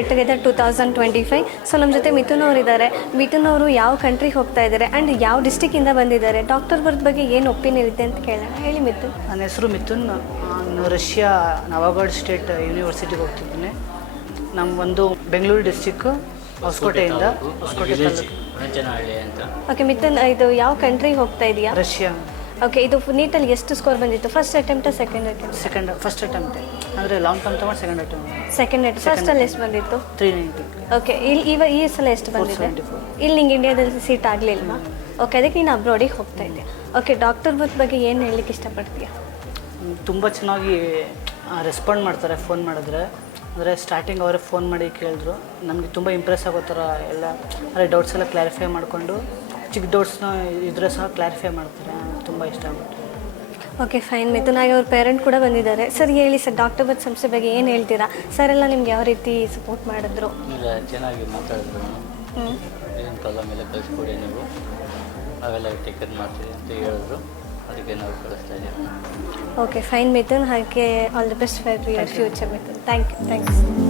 Get together 2025. So ನಮ್ಮ ಜೊತೆ ಮಿಥುನ್ ಅವರು ಇದ್ದಾರೆ. ಮಿಥುನ್ ಅವರು ಯಾವ ಕಂಟ್ರಿಗೆ ಹೋಗ್ತಾ ಇದ್ದಾರೆ ಆ್ಯಂಡ್ ಯಾವ ಡಿಸ್ಟಿಕ್ಕಿಂದ ಬಂದಿದ್ದಾರೆ, ಡಾಕ್ಟರ್ ವರ್ಕ್ ಬಗ್ಗೆ ಏನು ಒಪಿನಿಯನ್ ಇದೆ ಅಂತ ಕೇಳೋಣ. ಹೇಳಿ ಮಿಥುನ್. ನನ್ನ ಹೆಸರು ಮಿಥುನ್. ನಾನು ರಷ್ಯಾ ನವಗಢ್ ಸ್ಟೇಟ್ ಯೂನಿವರ್ಸಿಟಿಗೆ ಹೋಗ್ತಿದ್ದೀನಿ. ನಮ್ಮೊಂದು ಬೆಂಗಳೂರು ಡಿಸ್ಟಿಕ್ಕು ಹೊಸಕೋಟೆಯಿಂದ, ಹೊಸಕೋಟೆ ತಾಲೂಕು. ಓಕೆ ಮಿಥುನ್, ಇದು ಯಾವ ಕಂಟ್ರಿಗೆ ಹೋಗ್ತಾ ಇದೆಯಾ? ರಷ್ಯಾ. ಓಕೆ, ಇದು ನೀಟಲ್ಲಿ ಎಷ್ಟು ಸ್ಕೋರ್ ಬಂದಿತ್ತು? First attempt second attempt? First attempt ಅಂದರೆ ಲಾಂಗ್ ಟರ್ಮ್ ತೊಗೊಂಡು ಸೆಕೆಂಡ್ ಅಟೆಂಪ್ಟ್. ಫಸ್ಟಲ್ಲಿ ಎಷ್ಟು ಬಂದಿತ್ತು? 390. ಓಕೆ, ಈ ಸಲ ಎಷ್ಟು ಬಂದಿದೆ? 474. ಇಲ್ಲಿ ನಿಂಗೆ ಇಂಡಿಯಾದಲ್ಲಿ ಸೀಟ್ ಆಗಲಿಲ್ವಾ? ಓಕೆ, ಅದಕ್ಕೆ ನೀನು ಅಬ್ರಾಡಿಗೆ ಹೋಗ್ತಾ ಇದ್ದೆ. ಓಕೆ, ಡಾಕ್ಟರ್ ವರ್ಕ್ ಬಗ್ಗೆ ಏನು ಹೇಳಲಿಕ್ಕೆ ಇಷ್ಟಪಡ್ತೀಯಾ? ತುಂಬ ಚೆನ್ನಾಗಿ ರೆಸ್ಪಾಂಡ್ ಮಾಡ್ತಾರೆ ಫೋನ್ ಮಾಡಿದ್ರೆ. ಅಂದರೆ ಸ್ಟಾರ್ಟಿಂಗ್ ಅವರೇ ಫೋನ್ ಮಾಡಿ ಕೇಳಿದ್ರು. ನನಗೆ ತುಂಬ ಇಂಪ್ರೆಸ್ ಆಗೋ ಥರ ಎಲ್ಲ ಅಂದರೆ ಡೌಟ್ಸ್ ಎಲ್ಲ ಕ್ಲಾರಿಫೈ ಮಾಡಿಕೊಂಡು, ಚಿಕ್ಕ ಡೌಟ್ಸ್ನ ಇದ್ರೆ ಸಹ ಕ್ಲಾರಿಫೈ ಮಾಡ್ತಾರೆ. ತುಂಬ ಇಷ್ಟ ಆಗುತ್ತೆ. Okay fine Mithun. ಹಾಗೆ ಅವ್ರ ಪೇರೆಂಟ್ ಕೂಡ ಬಂದಿದ್ದಾರೆ. ಸರ್ ಹೇಳಿ ಸರ್, ಡಾಕ್ಟರ್ ವರ್ಕ್ ಸಂಸ್ಥೆ ಬಗ್ಗೆ ಏನು ಹೇಳ್ತೀರಾ? ಸರ್ ಎಲ್ಲ ನಿಮ್ಗೆ ಯಾವ ರೀತಿ ಸಪೋರ್ಟ್ ಮಾಡಿದ್ರು? ಇಲ್ಲ, ಚೆನ್ನಾಗಿ ಮಾತಾಡಿದ್ರು. ಏನು ಪ್ರಾಬ್ಲಮ್ ಇಲ್ಲ, ಕಳಿಸ್ಕೊಡಿ ನೀವು, ನಾವೆಲ್ಲ ಟೇಕನ್ ಮಾಡ್ತೀವಿ ಅಂತ ಹೇಳಿದ್ರು. ಅದಕ್ಕೆ ನಾವು ಕಳಿಸ್ತಾ ಇದ್ದೀವಿ. Okay fine Mithun. ಹಾಗೆ all the best for your future Mithun. Thanks.